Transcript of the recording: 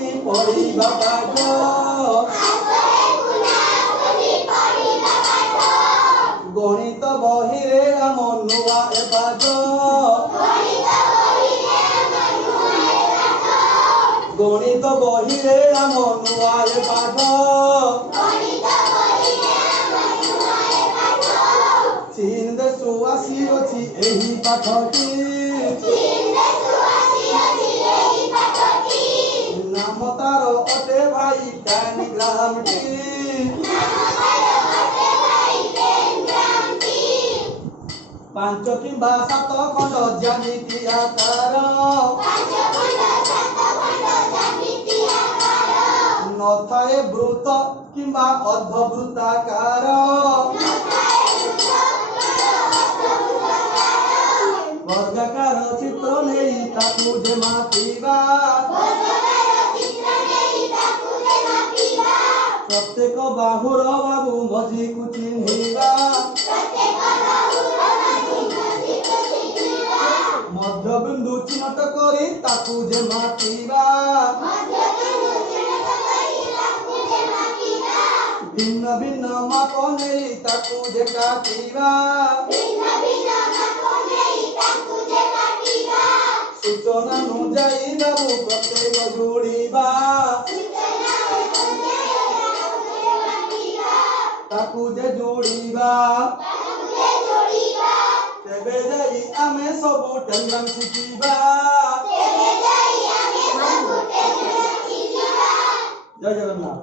गुनी पढ़िबा पाठ गणित बही रे आम नुआ ए पाठ गणित बही रे आम नुआ ए पाठ चीन देशु आसीअछि एही पाठटी नाम तार अटे भाई टेलीग्राम टी पांच किंबा सात खंड ज्यामिति आकार नथाए वृत्त किंबा अर्धवृत्ताकार वर्गाकार चित्र नहीं ताकू जे मापिबा प्रत्येक बाहुर बाबू मझी को चिन्हिबा मध्य बिंदु चिन्हट करी ताकू जे मापिबा भिन्न भिन्न माप नहीं ताकू जे काटिबा सूचना अनुजाई बाबू प्रत्येक जोड़िबा ताकू जे जोड़िबा तेबे जाई आमे सबु टेलीग्राम शिखिबा जय जगन्नाथ।